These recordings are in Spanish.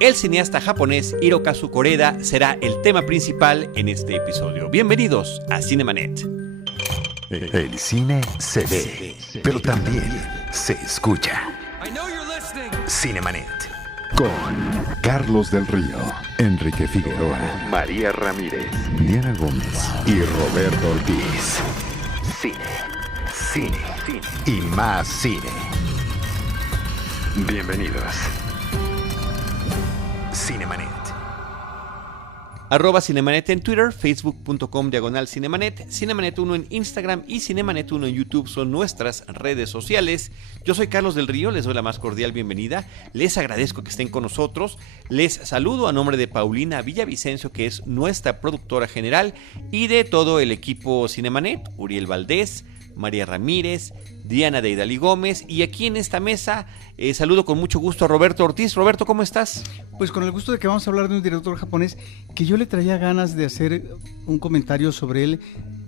El cineasta japonés Hirokazu Koreda será el tema principal en este episodio. Bienvenidos a Cinemanet. El cine se ve, pero también se escucha. Cinemanet. Con Carlos del Río, Enrique Figueroa, María Ramírez, Diana Gómez y Roberto Ortiz. Cine y más cine. Bienvenidos. Cinemanet. @Cinemanet en Twitter, facebook.com/Cinemanet, Cinemanet1 en Instagram y Cinemanet1 en YouTube son nuestras redes sociales. Yo soy Carlos del Río, les doy la más cordial bienvenida, les agradezco que estén con nosotros, les saludo a nombre de Paulina Villavicencio, que es nuestra productora general, y de todo el equipo Cinemanet, Uriel Valdés, María Ramírez, Diana de Hidalgo Gómez, y aquí en esta mesa saludo con mucho gusto a Roberto Ortiz. Roberto, ¿cómo estás? Pues con el gusto de que vamos a hablar de un director japonés que yo le traía ganas de hacer un comentario sobre él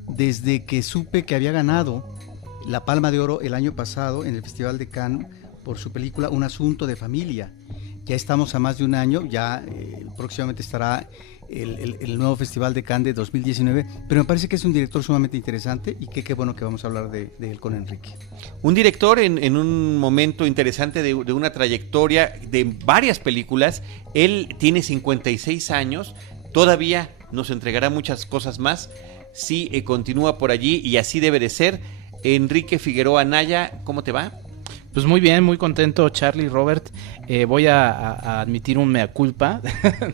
desde que supe que había ganado la Palma de Oro el año pasado en el Festival de Cannes por su película Un asunto de familia. Ya estamos a más de un año, ya próximamente estará el nuevo Festival de Cannes de 2019, pero me parece que es un director sumamente interesante y que qué bueno que vamos a hablar de él con Enrique. Un director en un momento interesante de una trayectoria de varias películas. Él tiene 56 años, todavía nos entregará muchas cosas más si continúa por allí, y así debe de ser. Enrique Figueroa Anaya, ¿cómo te va? Pues muy bien, muy contento, Charlie, Robert. Voy a admitir un mea culpa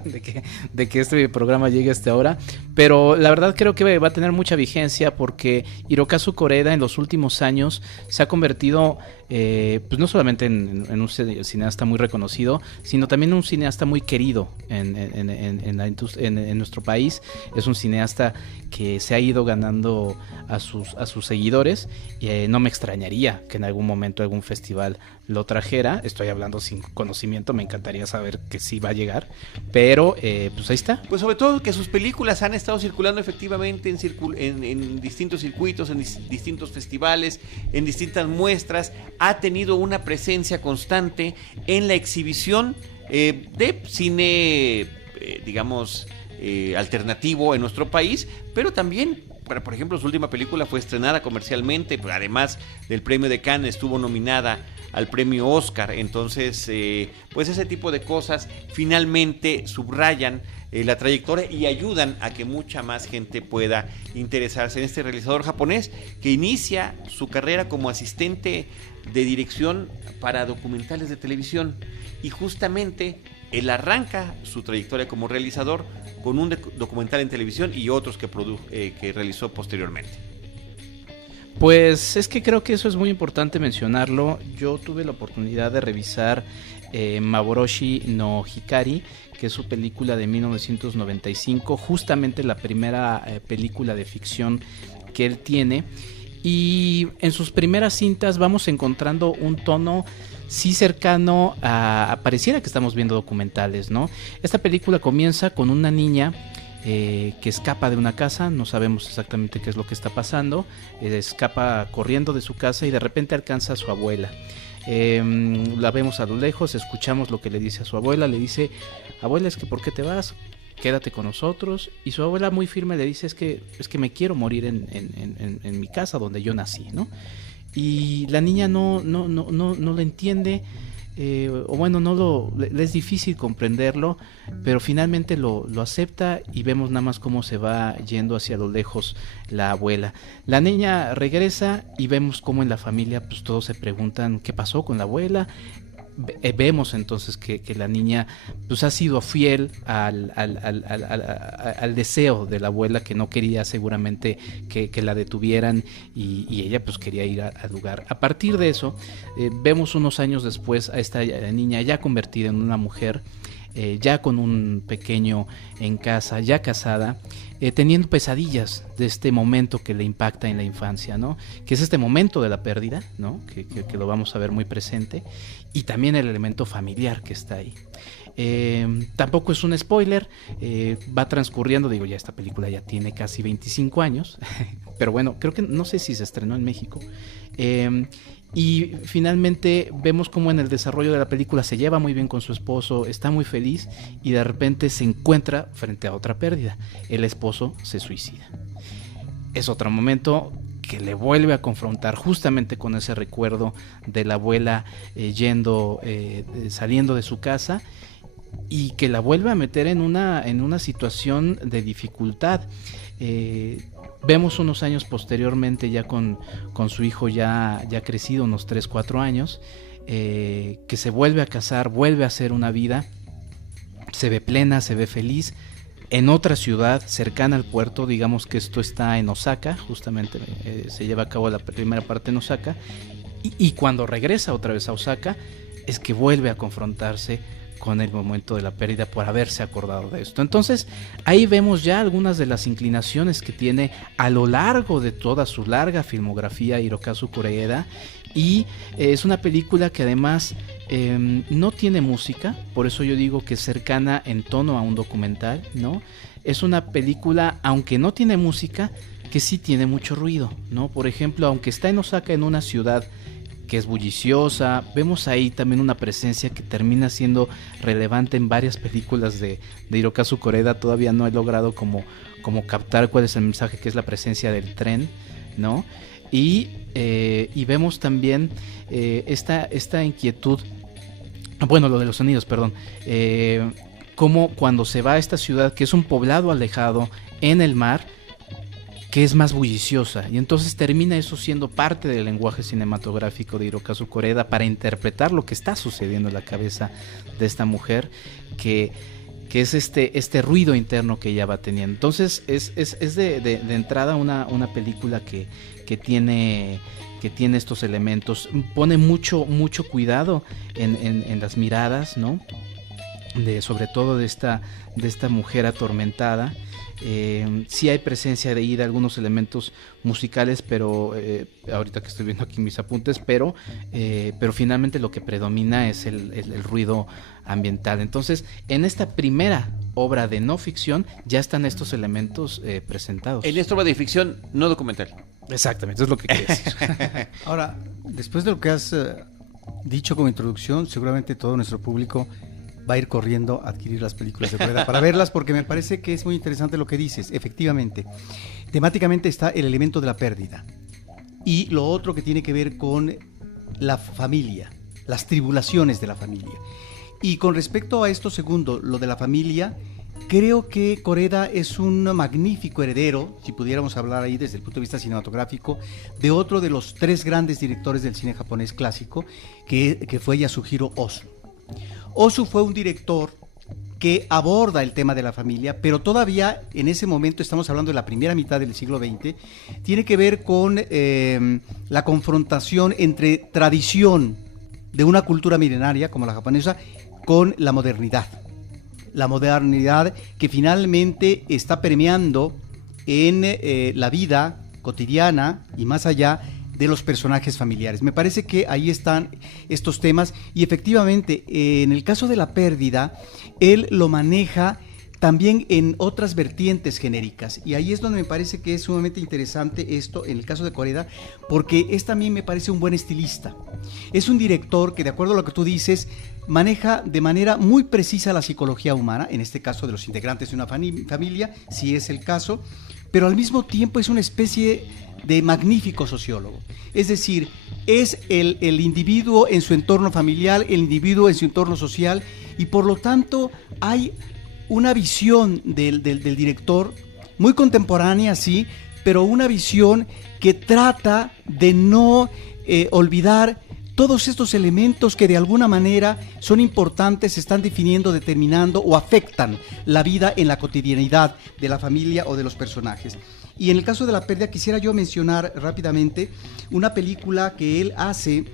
de que este programa llegue hasta ahora, pero la verdad creo que va a tener mucha vigencia porque Hirokazu Koreda en los últimos años se ha convertido pues no solamente en un cineasta muy reconocido, sino también un cineasta muy querido en nuestro país. Es un cineasta que se ha ido ganando a sus seguidores, y no me extrañaría que en algún momento algún festival lo trajera. Estoy hablando sin conocimiento, me encantaría saber que sí va a llegar, pero pues ahí está. Pues sobre todo que sus películas han estado circulando efectivamente en distintos circuitos, en distintos festivales, en distintas muestras. Ha tenido una presencia constante en la exhibición de cine, digamos, alternativo en nuestro país, pero también, por ejemplo, su última película fue estrenada comercialmente, pero además del premio de Cannes estuvo nominada al premio Oscar. Entonces, pues ese tipo de cosas finalmente subrayan la trayectoria y ayudan a que mucha más gente pueda interesarse en este realizador japonés que inicia su carrera como asistente de dirección para documentales de televisión, y justamente él arranca su trayectoria como realizador con un documental en televisión y otros que realizó posteriormente. Pues es que creo que eso es muy importante mencionarlo. Yo tuve la oportunidad de revisar Maboroshi no Hikari, que es su película de 1995, justamente la primera película de ficción que él tiene, y en sus primeras cintas vamos encontrando un tono sí cercano pareciera que estamos viendo documentales, ¿no? Esta película comienza con una niña que escapa de una casa, no sabemos exactamente qué es lo que está pasando, escapa corriendo de su casa y de repente alcanza a su abuela. La vemos a lo lejos, escuchamos lo que le dice a su abuela, le dice: abuela, es que ¿por qué te vas? Quédate con nosotros. Y su abuela muy firme le dice: es que me quiero morir en mi casa donde yo nací, ¿no? Y la niña no lo entiende, o bueno, le es difícil comprenderlo, pero finalmente lo acepta, y vemos nada más cómo se va yendo hacia lo lejos la abuela. La niña regresa y vemos cómo en la familia pues todos se preguntan qué pasó con la abuela. Vemos entonces que la niña pues ha sido fiel al deseo de la abuela, que no quería seguramente que la detuvieran, y ella pues quería ir al lugar. A partir de eso vemos unos años después a esta niña ya convertida en una mujer, ya con un pequeño en casa, ya casada, teniendo pesadillas de este momento que le impacta en la infancia, ¿no? Que es este momento de la pérdida, ¿no? Que lo vamos a ver muy presente, y también el elemento familiar que está ahí. Tampoco es un spoiler, va transcurriendo, digo, ya esta película ya tiene casi 25 años, pero bueno, creo que no sé si se estrenó en México, Y finalmente vemos cómo en el desarrollo de la película se lleva muy bien con su esposo, está muy feliz y de repente se encuentra frente a otra pérdida. El esposo se suicida. Es otro momento que le vuelve a confrontar justamente con ese recuerdo de la abuela saliendo de su casa, y que la vuelve a meter en una situación de dificultad. Vemos unos años posteriormente ya con su hijo ya crecido, unos 3-4 años, que se vuelve a casar, vuelve a hacer una vida, se ve plena, se ve feliz, en otra ciudad cercana al puerto. Digamos que esto está en Osaka, justamente se lleva a cabo la primera parte en Osaka, y cuando regresa otra vez a Osaka es que vuelve a confrontarse con el momento de la pérdida por haberse acordado de esto. Entonces ahí vemos ya algunas de las inclinaciones que tiene a lo largo de toda su larga filmografía Hirokazu Koreeda, y es una película que además no tiene música, por eso yo digo que es cercana en tono a un documental, ¿no? Es una película, aunque no tiene música, que sí tiene mucho ruido, ¿no? Por ejemplo, aunque está en Osaka, en una ciudad que es bulliciosa, vemos ahí también una presencia que termina siendo relevante en varias películas de Hirokazu Koreeda. Todavía no he logrado como captar cuál es el mensaje, que es la presencia del tren, ¿no? Y vemos también esta inquietud, bueno, lo de los sonidos, perdón, como cuando se va a esta ciudad, que es un poblado alejado en el mar, que es más bulliciosa, y entonces termina eso siendo parte del lenguaje cinematográfico de Hirokazu Koreeda para interpretar lo que está sucediendo en la cabeza de esta mujer, que es este ruido interno que ella va teniendo. Entonces es de entrada una película que tiene estos elementos, pone mucho cuidado en las miradas, ¿no? Sobre todo de esta mujer atormentada. Sí hay presencia de ida, algunos elementos musicales, pero ahorita que estoy viendo aquí mis apuntes, pero finalmente lo que predomina es el ruido ambiental. Entonces, en esta primera obra de no ficción ya están estos elementos presentados. En esta obra de ficción no documental. Exactamente, es lo que quería decir. Ahora, después de lo que has dicho como introducción, seguramente todo nuestro público va a ir corriendo a adquirir las películas de Koreeda para verlas, porque me parece que es muy interesante lo que dices. Efectivamente, temáticamente está el elemento de la pérdida y lo otro que tiene que ver con la familia, las tribulaciones de la familia. Y con respecto a esto segundo, lo de la familia, creo que Koreeda es un magnífico heredero, si pudiéramos hablar ahí desde el punto de vista cinematográfico, de otro de los 3 grandes directores del cine japonés clásico, que fue Yasuhiro Ozu. Ozu fue un director que aborda el tema de la familia, pero todavía en ese momento, estamos hablando de la primera mitad del siglo XX, tiene que ver con la confrontación entre tradición de una cultura milenaria como la japonesa con la modernidad. La modernidad que finalmente está permeando en la vida cotidiana y más allá de los personajes familiares. Me parece que ahí están estos temas y efectivamente en el caso de la pérdida, él lo maneja también en otras vertientes genéricas, y ahí es donde me parece que es sumamente interesante esto en el caso de Koreeda, porque también me parece un buen estilista. Es un director que, de acuerdo a lo que tú dices, maneja de manera muy precisa la psicología humana, en este caso de los integrantes de una familia, si es el caso, pero al mismo tiempo es una especie de magnífico sociólogo. Es decir, es el individuo en su entorno familiar, el individuo en su entorno social, y por lo tanto hay una visión del director muy contemporánea, sí, pero una visión que trata de no olvidar todos estos elementos que de alguna manera son importantes, se están definiendo, determinando o afectan la vida en la cotidianidad de la familia o de los personajes. Y en el caso de la pérdida quisiera yo mencionar rápidamente una película que él hace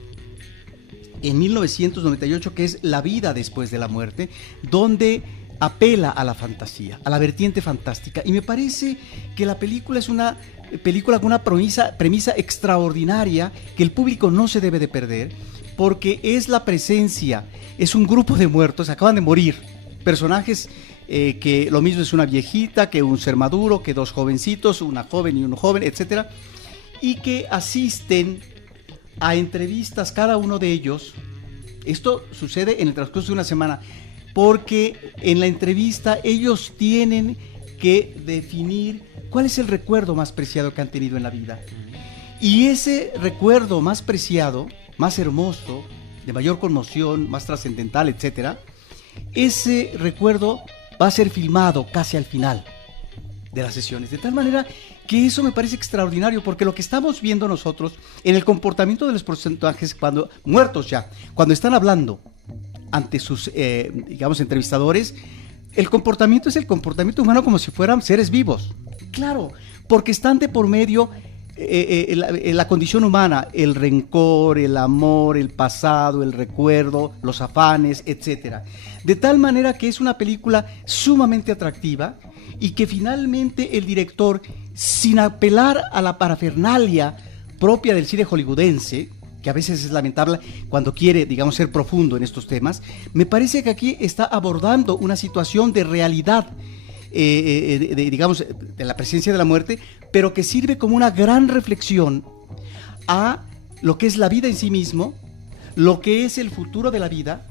en 1998, que es La vida después de la muerte, donde apela a la fantasía, a la vertiente fantástica, y me parece que la película es una película con una premisa extraordinaria que el público no se debe de perder, porque es la presencia, es un grupo de muertos, acaban de morir, personajes que lo mismo es una viejita, que un ser maduro, que 2 jovencitos, una joven y un joven, etcétera, y que asisten a entrevistas cada uno de ellos. Esto sucede en el transcurso de una semana, porque en la entrevista ellos tienen que definir cuál es el recuerdo más preciado que han tenido en la vida. Y ese recuerdo más preciado, más hermoso, de mayor conmoción, más trascendental, etcétera, ese recuerdo va a ser filmado casi al final de las sesiones, de tal manera que eso me parece extraordinario, porque lo que estamos viendo nosotros en el comportamiento de los personajes cuando muertos ya, cuando están hablando ante sus, digamos, entrevistadores, el comportamiento es el comportamiento humano como si fueran seres vivos. Claro, porque están de por medio la condición humana, el rencor, el amor, el pasado, el recuerdo, los afanes, etcétera. De tal manera que es una película sumamente atractiva y que finalmente el director, sin apelar a la parafernalia propia del cine hollywoodense, que a veces es lamentable cuando quiere, digamos, ser profundo en estos temas, me parece que aquí está abordando una situación de realidad, digamos, de la presencia de la muerte, pero que sirve como una gran reflexión a lo que es la vida en sí mismo, lo que es el futuro de la vida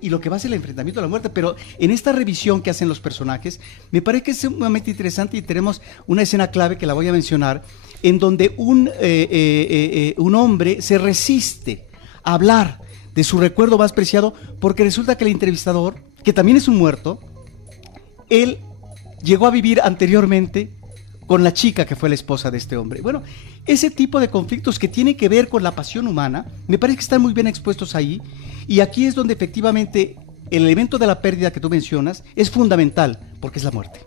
y lo que va a ser el enfrentamiento a la muerte. Pero en esta revisión que hacen los personajes, me parece que es sumamente interesante, y tenemos una escena clave que la voy a mencionar, en donde un hombre se resiste a hablar de su recuerdo más preciado, porque resulta que el entrevistador, que también es un muerto, él llegó a vivir anteriormente con la chica que fue la esposa de este hombre. Bueno, ese tipo de conflictos que tienen que ver con la pasión humana, me parece que están muy bien expuestos ahí, y aquí es donde efectivamente el elemento de la pérdida que tú mencionas es fundamental, porque es la muerte.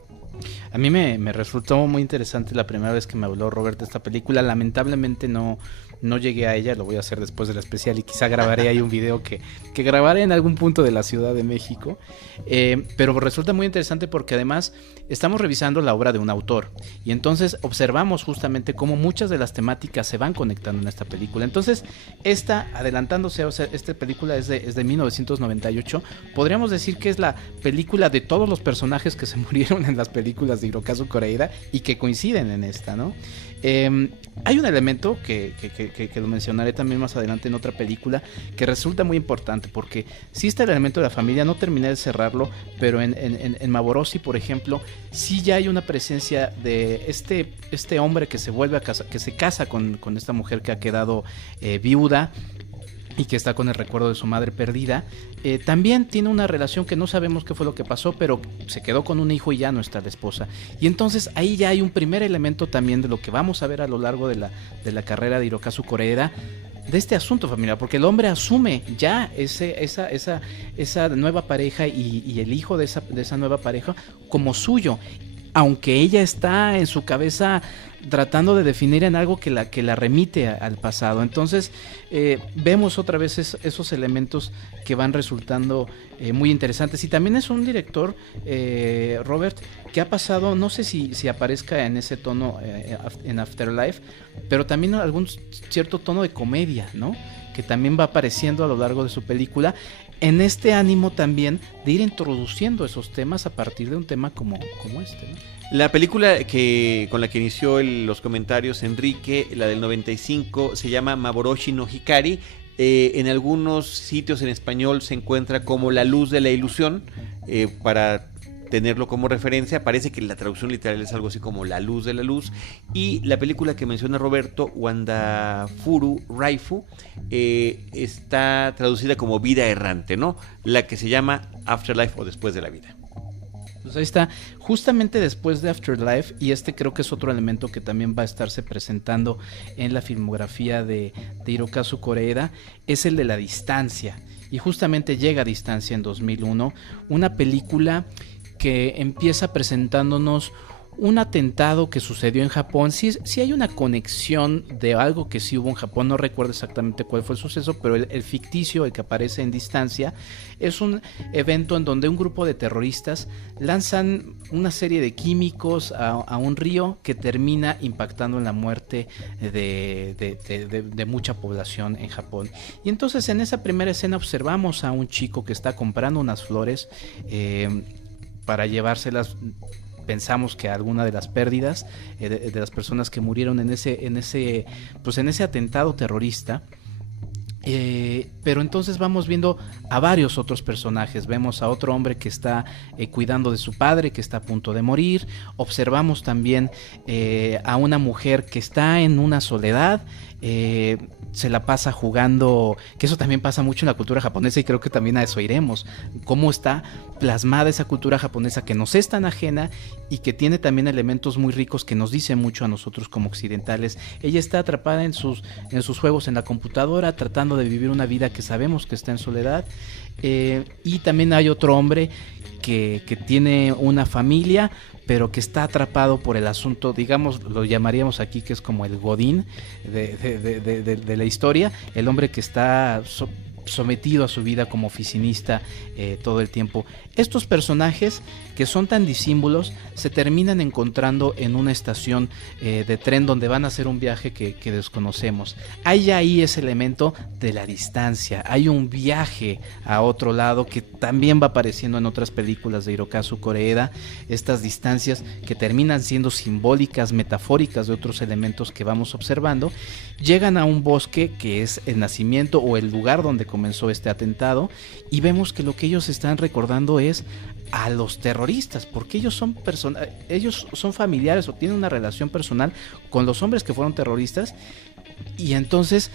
A mí me resultó muy interesante la primera vez que me habló Robert de esta película. Lamentablemente no llegué a ella, lo voy a hacer después del especial y quizá grabaré ahí un video que grabaré en algún punto de la Ciudad de México. Pero resulta muy interesante porque además estamos revisando la obra de un autor y entonces observamos justamente cómo muchas de las temáticas se van conectando en esta película. Entonces, adelantándose, o sea, esta película es de 1998. Podríamos decir que es la película de todos los personajes que se murieron en las películas de Hirokazu Koreeda y que coinciden en esta, ¿no? Hay un elemento que lo mencionaré también más adelante en otra película que resulta muy importante, porque sí está el elemento de la familia, no terminé de cerrarlo, pero en Maboroshi, por ejemplo, sí ya hay una presencia de este hombre que se vuelve a casa, que se casa con esta mujer que ha quedado viuda y que está con el recuerdo de su madre perdida. También tiene una relación que no sabemos qué fue lo que pasó, pero se quedó con un hijo y ya no está la esposa. Y entonces ahí ya hay un primer elemento también de lo que vamos a ver a lo largo de la carrera de Hirokazu Koreeda, de este asunto familiar, porque el hombre asume ya esa nueva pareja y el hijo de esa nueva pareja como suyo, aunque ella está en su cabeza tratando de definir en algo que la remite al pasado. Entonces vemos otra vez esos elementos que van resultando muy interesantes. Y también es un director, Robert, que ha pasado, no sé si aparezca en ese tono en Afterlife, pero también algún cierto tono de comedia, ¿no?, que también va apareciendo a lo largo de su película, en este ánimo también de ir introduciendo esos temas a partir de un tema como este, ¿no? La película con la que inició los comentarios Enrique, la del 95, se llama Maboroshi no Hikari. En algunos sitios en español se encuentra como La luz de la ilusión, para tenerlo como referencia. Parece que la traducción literal es algo así como La luz de la luz. Y la película que menciona Roberto, Wandafuru Raifu, está traducida como Vida errante, ¿no? La que se llama Afterlife o Después de la vida. Pues ahí está, justamente después de Afterlife, y creo que es otro elemento que también va a estarse presentando en la filmografía de Hirokazu Koreeda, es el de la distancia. Y justamente llega a Distancia en 2001, una película que empieza presentándonos un atentado que sucedió en Japón. Sí hay una conexión de algo que sí hubo en Japón, no recuerdo exactamente cuál fue el suceso, pero el ficticio, el que aparece en Distancia, es un evento en donde un grupo de terroristas lanzan una serie de químicos a un río que termina impactando en la muerte de mucha población en Japón. Y entonces en esa primera escena observamos a un chico que está comprando unas flores para llevárselas. Pensamos que alguna de las pérdidas de las personas que murieron en ese atentado terrorista, Pero entonces vamos viendo a varios otros personajes. Vemos a otro hombre que está cuidando de su padre, que está a punto de morir. Observamos también a una mujer que está en una soledad, se la pasa jugando, que eso también pasa mucho en la cultura japonesa, y creo que también a eso iremos, cómo está plasmada esa cultura japonesa que nos es tan ajena y que tiene también elementos muy ricos que nos dicen mucho a nosotros como occidentales. Ella está atrapada en sus juegos en la computadora, tratando de vivir una vida que sabemos que está en soledad, y también hay otro hombre que tiene una familia, pero que está atrapado por el asunto, digamos, lo llamaríamos aquí que es como el godín de la historia, el hombre que está sometido a su vida como oficinista todo el tiempo. Estos personajes que son tan disímbolos se terminan encontrando en una estación de tren donde van a hacer un viaje que desconocemos. Hay ahí ese elemento de la distancia, hay un viaje a otro lado que también va apareciendo en otras películas de Hirokazu Koreeda, estas distancias que terminan siendo simbólicas, metafóricas de otros elementos que vamos observando. Llegan a un bosque que es el nacimiento o el lugar donde comenzó este atentado, y vemos que lo que ellos están recordando es a los terroristas, porque ellos son familiares o tienen una relación personal con los hombres que fueron terroristas, y entonces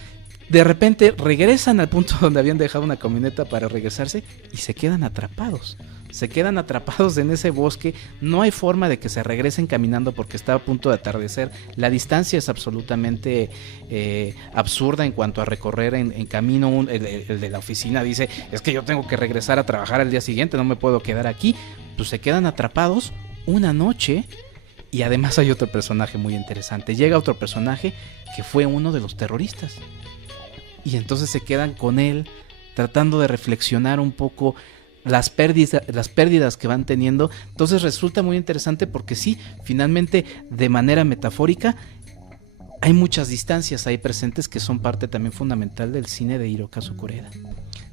de repente regresan al punto donde habían dejado una camioneta para regresarse y se quedan atrapados en ese bosque. No hay forma de que se regresen caminando porque está a punto de atardecer. La distancia es absolutamente absurda en cuanto a recorrer en camino. El de la oficina dice, es que yo tengo que regresar a trabajar al día siguiente, no me puedo quedar aquí. Pues se quedan atrapados una noche. Y además hay otro personaje muy interesante. Llega otro personaje que fue uno de los terroristas, y entonces se quedan con él tratando de reflexionar un poco las pérdidas que van teniendo. Entonces resulta muy interesante porque sí, finalmente de manera metafórica hay muchas distancias ahí presentes que son parte también fundamental del cine de Hirokazu Koreeda.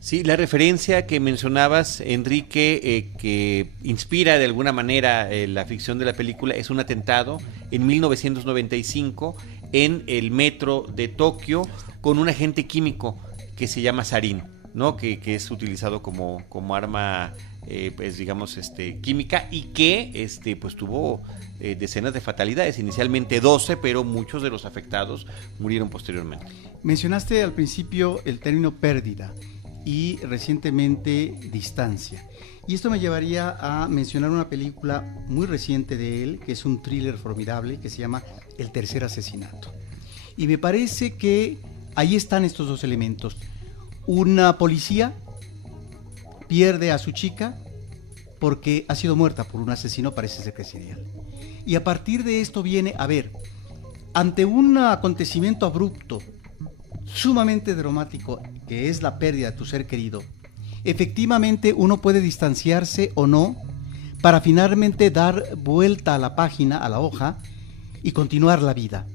Sí, la referencia que mencionabas, Enrique, que inspira de alguna manera la ficción de la película, es un atentado en 1995 en el metro de Tokio con un agente químico que se llama sarín, ¿no? Que es utilizado como arma, pues digamos, química, y que pues tuvo decenas de fatalidades, inicialmente 12, pero muchos de los afectados murieron posteriormente. Mencionaste al principio el término pérdida y recientemente distancia, y esto me llevaría a mencionar una película muy reciente de él, que es un thriller formidable que se llama El tercer asesinato, y me parece que ahí están estos dos elementos. Una policía pierde a su chica porque ha sido muerta por un asesino, parece ser que serial, y a partir de esto viene, a ver, ante un acontecimiento abrupto sumamente dramático, que es la pérdida de tu ser querido, efectivamente uno puede distanciarse o no para finalmente dar vuelta a la página, a la hoja, y continuar la vida.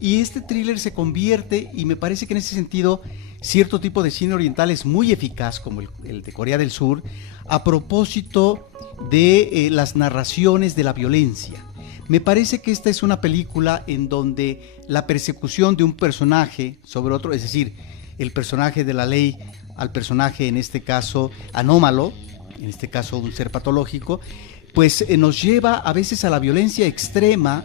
Y este thriller se convierte, y me parece que en ese sentido cierto tipo de cine oriental es muy eficaz, como el de Corea del Sur, a propósito de las narraciones de la violencia. Me parece que esta es una película en donde la persecución de un personaje sobre otro, es decir, el personaje de la ley al personaje, en este caso anómalo, en este caso un ser patológico, pues nos lleva a veces a la violencia extrema,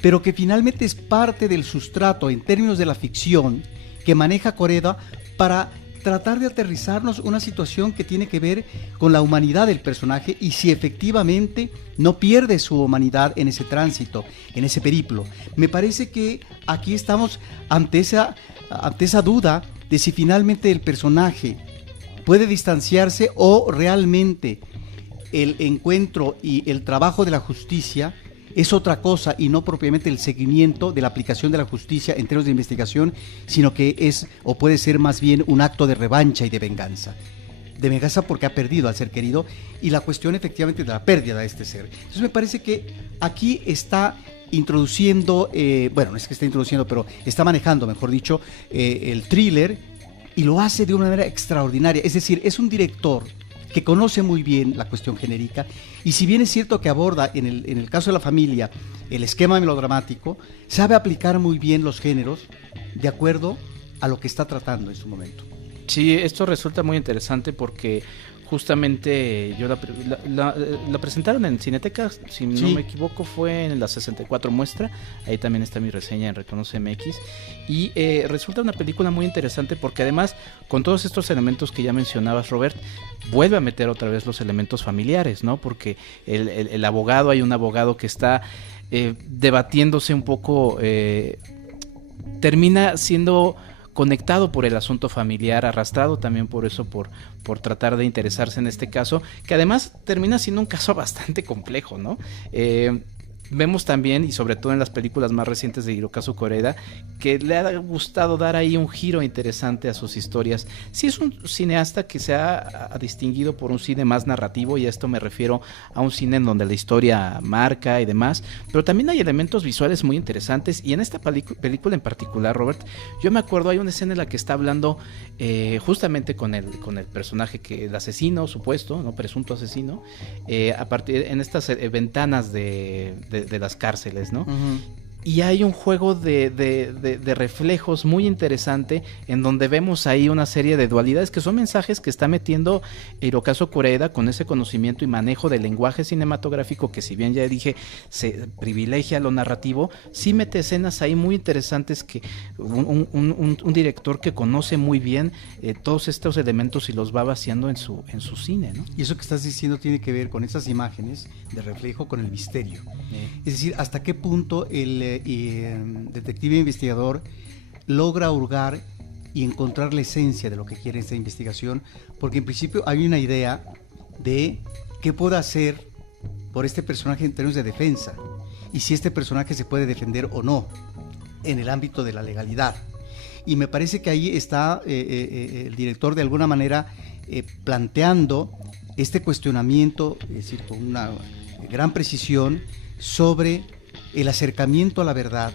pero que finalmente es parte del sustrato en términos de la ficción que maneja Koreeda para tratar de aterrizarnos una situación que tiene que ver con la humanidad del personaje, y si efectivamente no pierde su humanidad en ese tránsito, en ese periplo. Me parece que aquí estamos ante esa duda de si finalmente el personaje puede distanciarse o realmente el encuentro y el trabajo de la justicia es otra cosa y no propiamente el seguimiento de la aplicación de la justicia en términos de investigación, sino que es o puede ser más bien un acto de revancha y de venganza. De venganza porque ha perdido al ser querido, y la cuestión efectivamente de la pérdida de este ser. Entonces me parece que aquí está introduciendo, bueno, no es que esté introduciendo, pero está manejando, mejor dicho, el thriller, y lo hace de una manera extraordinaria. Es decir, es un director que conoce muy bien la cuestión genérica, y si bien es cierto que aborda en el caso de la familia el esquema melodramático, sabe aplicar muy bien los géneros de acuerdo a lo que está tratando en su momento. Sí, esto resulta muy interesante porque justamente yo la presentaron en Cineteca, si no me equivoco, fue en la 64 muestra. Ahí también está mi reseña en Reconoce MX. Y resulta una película muy interesante porque además, con todos estos elementos que ya mencionabas, Robert, vuelve a meter otra vez los elementos familiares, ¿no? Porque el abogado, hay un abogado que está debatiéndose un poco, termina siendo conectado por el asunto familiar, arrastrado también por eso, por tratar de interesarse en este caso, que además termina siendo un caso bastante complejo, ¿no? Vemos también, y sobre todo en las películas más recientes de Hirokazu Koreeda, que le ha gustado dar ahí un giro interesante a sus historias. Sí es un cineasta que se ha distinguido por un cine más narrativo, y a esto me refiero a un cine en donde la historia marca y demás, pero también hay elementos visuales muy interesantes, y en esta película en particular, Robert, yo me acuerdo, hay una escena en la que está hablando justamente con el personaje, que el asesino supuesto, no presunto asesino, a partir en estas ventanas de las cárceles, ¿no? Uh-huh. Y hay un juego de reflejos muy interesante en donde vemos ahí una serie de dualidades que son mensajes que está metiendo Hirokazu Koreeda con ese conocimiento y manejo del lenguaje cinematográfico que, si bien ya dije, se privilegia lo narrativo, sí mete escenas ahí muy interesantes que un director que conoce muy bien todos estos elementos y los va vaciando en su cine, ¿no? Y eso que estás diciendo tiene que ver con esas imágenes de reflejo con el misterio. Es decir, hasta qué punto el detective investigador logra hurgar y encontrar la esencia de lo que quiere esta investigación, porque en principio hay una idea de qué puede hacer por este personaje en términos de defensa, y si este personaje se puede defender o no en el ámbito de la legalidad. Y me parece que ahí está el director de alguna manera planteando este cuestionamiento, es decir, con una gran precisión, sobre el acercamiento a la verdad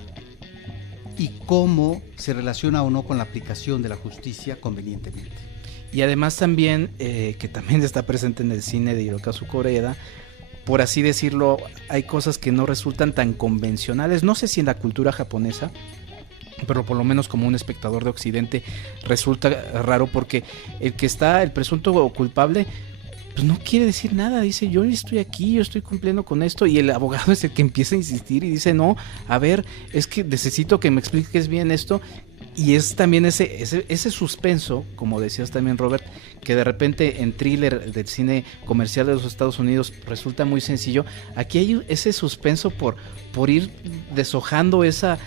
y cómo se relaciona o no con la aplicación de la justicia convenientemente. Y además también, que también está presente en el cine de Hirokazu Koreeda, por así decirlo, hay cosas que no resultan tan convencionales, no sé si en la cultura japonesa, pero por lo menos como un espectador de Occidente resulta raro, porque el presunto culpable, pues no quiere decir nada, dice: yo estoy aquí, yo estoy cumpliendo con esto, y el abogado es el que empieza a insistir y dice: no, a ver, es que necesito que me expliques bien esto. Y es también ese suspenso, como decías también, Robert, que de repente en thriller del cine comercial de los Estados Unidos resulta muy sencillo. Aquí hay ese suspenso por ir deshojando esa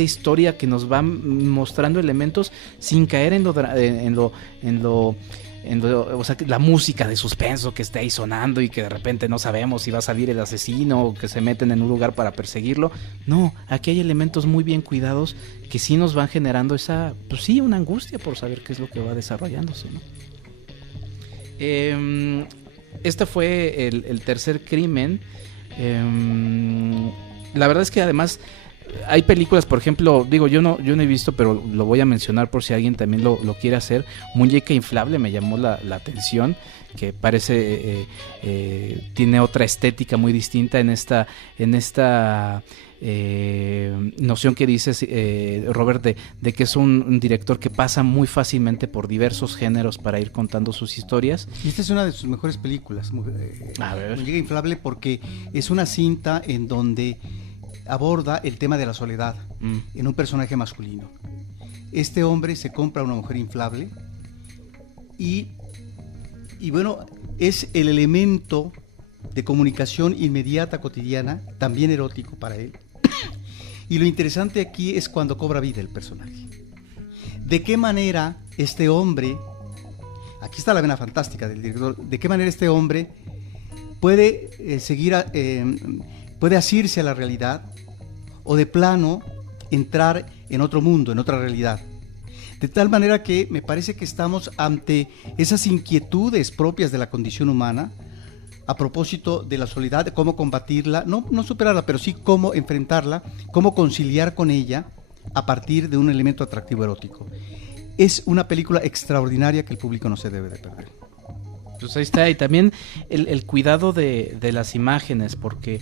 historia que nos va mostrando elementos sin caer o sea, la música de suspenso que está ahí sonando y que de repente no sabemos si va a salir el asesino o que se meten en un lugar para perseguirlo. No, aquí hay elementos muy bien cuidados que sí nos van generando una angustia por saber qué es lo que va desarrollándose, ¿no? Este fue el tercer crimen. La verdad es que además hay películas, por ejemplo, yo no he visto, pero lo voy a mencionar por si alguien también lo quiere hacer. Muñeca inflable me llamó la atención, que parece tiene otra estética muy distinta en esta noción que dices, Robert, de que es un director que pasa muy fácilmente por diversos géneros para ir contando sus historias. Y esta es una de sus mejores películas, Muñeca inflable, porque es una cinta en donde aborda el tema de la soledad en un personaje masculino. Este hombre se compra una mujer inflable y bueno, es el elemento de comunicación inmediata, cotidiana, también erótico para él. Y lo interesante aquí es cuando cobra vida el personaje. ¿De qué manera este hombre, aquí está la vena fantástica del director, de qué manera este hombre puede puede asirse a la realidad o de plano entrar en otro mundo, en otra realidad? De tal manera que me parece que estamos ante esas inquietudes propias de la condición humana a propósito de la soledad, cómo combatirla, no superarla, pero sí cómo enfrentarla, cómo conciliar con ella a partir de un elemento atractivo erótico. Es una película extraordinaria que el público no se debe de perder. Pues ahí está, y también el cuidado de las imágenes, porque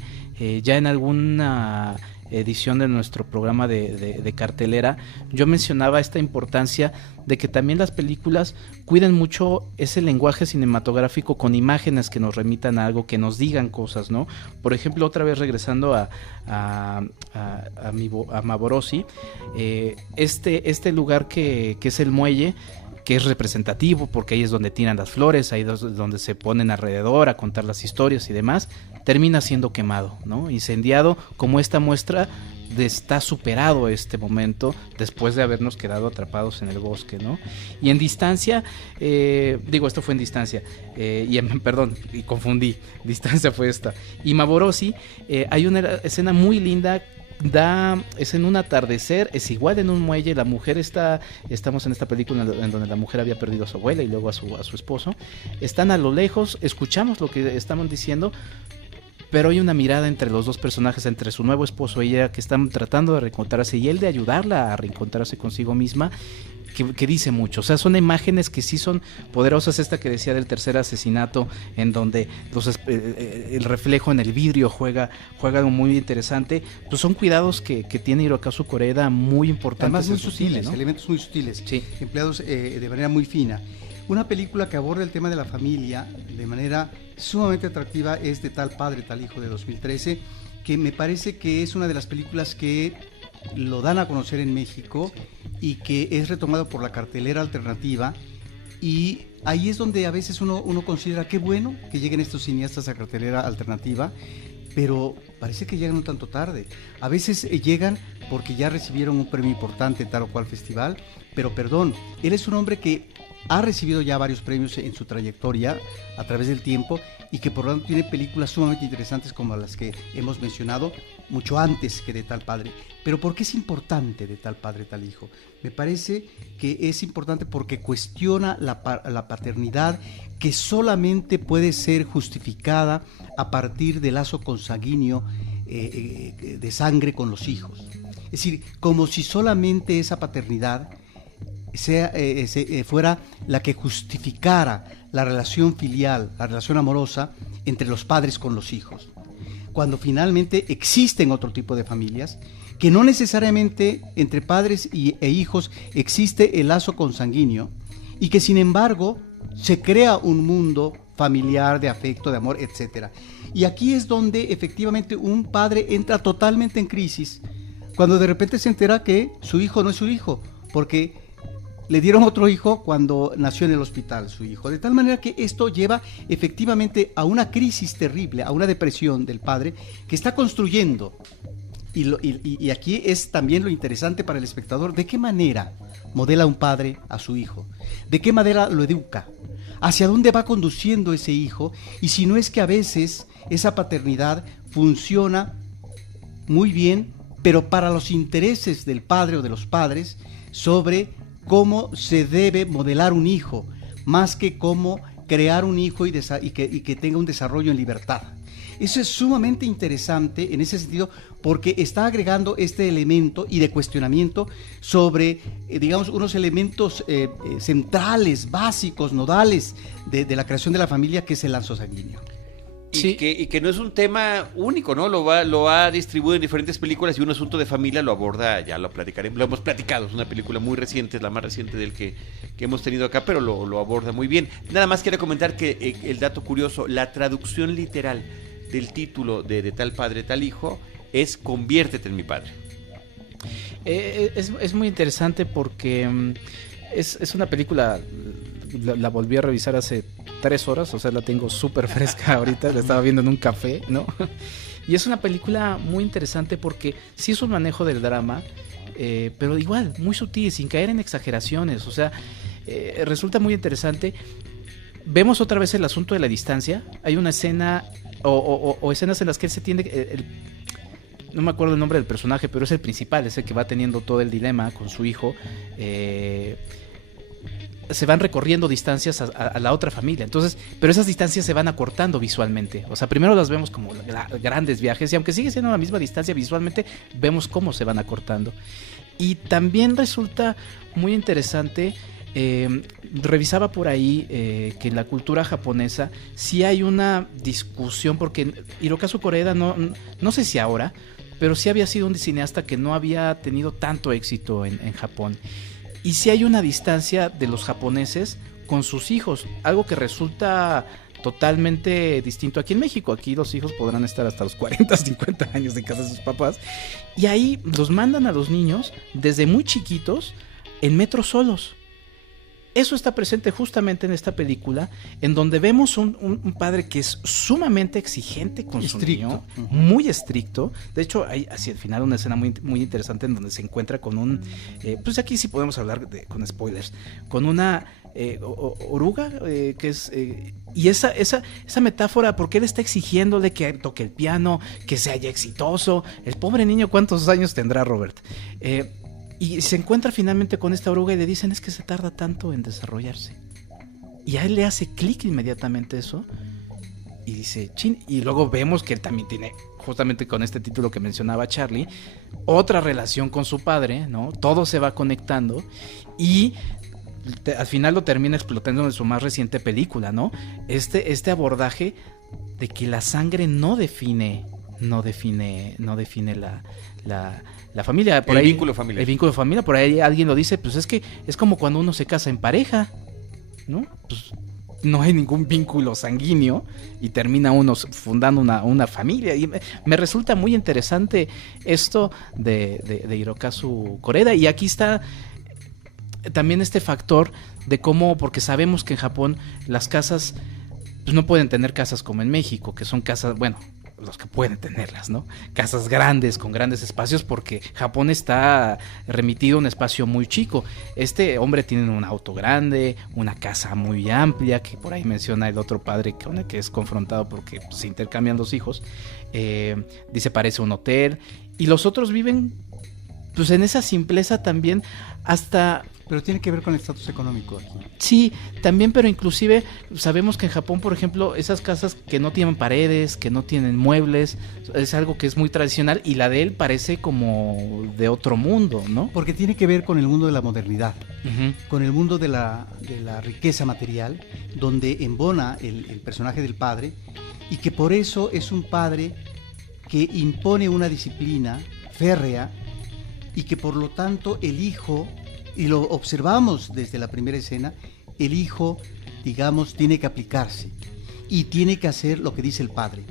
ya en alguna edición de nuestro programa de cartelera, yo mencionaba esta importancia de que también las películas cuiden mucho ese lenguaje cinematográfico con imágenes que nos remitan a algo, que nos digan cosas, ¿no? Por ejemplo, otra vez regresando a Maborosi, este lugar que es el muelle, que es representativo porque ahí es donde tiran las flores, ahí es donde se ponen alrededor a contar las historias y demás, termina siendo quemado, ¿no? Incendiado, como esta muestra de está superado este momento después de habernos quedado atrapados en el bosque, ¿no? Y en Distancia, esto fue en Distancia, perdón, y confundí, Distancia fue esta. Y Maborosi, hay una escena muy linda. Es en un atardecer, es igual en un muelle, la mujer estamos en esta película en donde la mujer había perdido a su abuela y luego a su esposo, están a lo lejos, escuchamos lo que estaban diciendo, pero hay una mirada entre los dos personajes, entre su nuevo esposo y ella, que están tratando de reencontrarse y él de ayudarla a reencontrarse consigo misma, que dice mucho. O sea, son imágenes que sí son poderosas. Esta que decía del tercer asesinato, en donde el reflejo en el vidrio juega algo muy interesante. Pues son cuidados que tiene Hirokazu Koreeda muy importantes. Además muy sutiles, ¿no? Elementos muy sutiles, sí, empleados de manera muy fina. Una película que aborda el tema de la familia de manera sumamente atractiva es De tal padre, tal hijo, de 2013, que me parece que es una de las películas que lo dan a conocer en México y que es retomado por la cartelera alternativa, y ahí es donde a veces uno considera qué bueno que lleguen estos cineastas a cartelera alternativa, pero parece que llegan un tanto tarde. A veces llegan porque ya recibieron un premio importante en tal o cual festival, pero perdón, él es un hombre que ha recibido ya varios premios en su trayectoria a través del tiempo y que por lo tanto tiene películas sumamente interesantes como las que hemos mencionado mucho antes que De tal padre. Pero ¿por qué es importante De tal padre, tal hijo? Me parece que es importante porque cuestiona la paternidad, que solamente puede ser justificada a partir del lazo consanguíneo de sangre con los hijos. Es decir, como si solamente esa paternidad fuera la que justificara la relación filial, la relación amorosa entre los padres con los hijos, cuando finalmente existen otro tipo de familias, que no necesariamente entre padres e hijos existe el lazo consanguíneo, y que sin embargo se crea un mundo familiar de afecto, de amor, etc. Y aquí es donde efectivamente un padre entra totalmente en crisis, cuando de repente se entera que su hijo no es su hijo, porque le dieron otro hijo cuando nació en el hospital su hijo, de tal manera que esto lleva efectivamente a una crisis terrible, a una depresión del padre que está construyendo. Y aquí es también lo interesante para el espectador, de qué manera modela un padre a su hijo, de qué manera lo educa, hacia dónde va conduciendo ese hijo, y si no es que a veces esa paternidad funciona muy bien, pero para los intereses del padre o de los padres, sobre cómo se debe modelar un hijo, más que cómo crear un hijo y que tenga un desarrollo en libertad. Eso es sumamente interesante en ese sentido, porque está agregando este elemento y de cuestionamiento sobre, digamos, unos elementos centrales, básicos, nodales de la creación de la familia, que es el lazo sanguíneo. Y que no es un tema único, ¿no? Lo ha distribuido en diferentes películas, y un asunto de familia lo aborda, ya lo platicaremos, lo hemos platicado, es una película muy reciente, es la más reciente del que hemos tenido acá, pero lo aborda muy bien. Nada más quiero comentar que el dato curioso, la traducción literal del título de Tal padre, tal hijo, es Conviértete en mi padre. Es muy interesante porque es una película, la volví a revisar hace 3 horas, o sea, la tengo súper fresca ahorita, la estaba viendo en un café, ¿no? Y es una película muy interesante porque sí es un manejo del drama, pero igual, muy sutil, sin caer en exageraciones, o sea, resulta muy interesante. Vemos otra vez el asunto de la distancia. Hay una escena o escenas en las que él se tiende... no me acuerdo el nombre del personaje, pero es el principal, es el que va teniendo todo el dilema con su hijo. Se van recorriendo distancias a la otra familia, entonces, pero esas distancias se van acortando visualmente. O sea, primero las vemos como grandes viajes, y aunque sigue siendo la misma distancia visualmente, vemos cómo se van acortando. Y también resulta muy interesante, revisaba por ahí que en la cultura japonesa sí hay una discusión, porque Hirokazu Koreeda no sé si ahora, pero sí había sido un cineasta que no había tenido tanto éxito en Japón. Y sí hay una distancia de los japoneses con sus hijos, algo que resulta totalmente distinto aquí en México. Aquí los hijos podrán estar hasta los 40, 50 años en casa de sus papás, y ahí los mandan a los niños desde muy chiquitos en metro solos. Eso está presente justamente en esta película, en donde vemos un padre que es sumamente exigente con su niño, muy estricto. De hecho, hay hacia el final una escena muy, muy interesante en donde se encuentra con un... pues aquí sí podemos hablar con spoilers. Con una oruga, que es... y esa metáfora, porque él está exigiéndole que toque el piano, que sea ya exitoso. El pobre niño, ¿cuántos años tendrá, Robert? Y se encuentra finalmente con esta oruga y le dicen, es que se tarda tanto en desarrollarse. Y a él le hace clic inmediatamente eso. Y dice, chin. Y luego vemos que él también tiene, justamente con este título que mencionaba Charlie, otra relación con su padre, ¿no? Todo se va conectando. Y al final lo termina explotando en su más reciente película, ¿no? Este abordaje de que la sangre no define la familia, por ahí, vínculo familiar. El vínculo familiar, por ahí alguien lo dice, pues es que es como cuando uno se casa en pareja, ¿no? Pues no hay ningún vínculo sanguíneo y termina uno fundando una familia. Y me resulta muy interesante esto de Hirokazu Koreeda. Y aquí está también este factor de cómo, porque sabemos que en Japón las casas pues no pueden tener casas como en México, que son casas, bueno, los que pueden tenerlas, ¿no? Casas grandes, con grandes espacios, porque Japón está remitido a un espacio muy chico. Este hombre tiene un auto grande, una casa muy amplia, que por ahí menciona el otro padre con el que es confrontado porque se intercambian los hijos. Dice, parece un hotel. Y los otros viven, pues, en esa simpleza también, hasta... Pero tiene que ver con el estatus económico aquí. Sí, también, pero inclusive sabemos que en Japón, por ejemplo, esas casas que no tienen paredes, que no tienen muebles, es algo que es muy tradicional, y la de él parece como de otro mundo, ¿no? Porque tiene que ver con el mundo de la modernidad, Uh-huh. con el mundo de la riqueza material, donde embona el personaje del padre, y que por eso es un padre que impone una disciplina férrea, y que por lo tanto el hijo... Y lo observamos desde la primera escena, el hijo, digamos, tiene que aplicarse y tiene que hacer lo que dice el padre.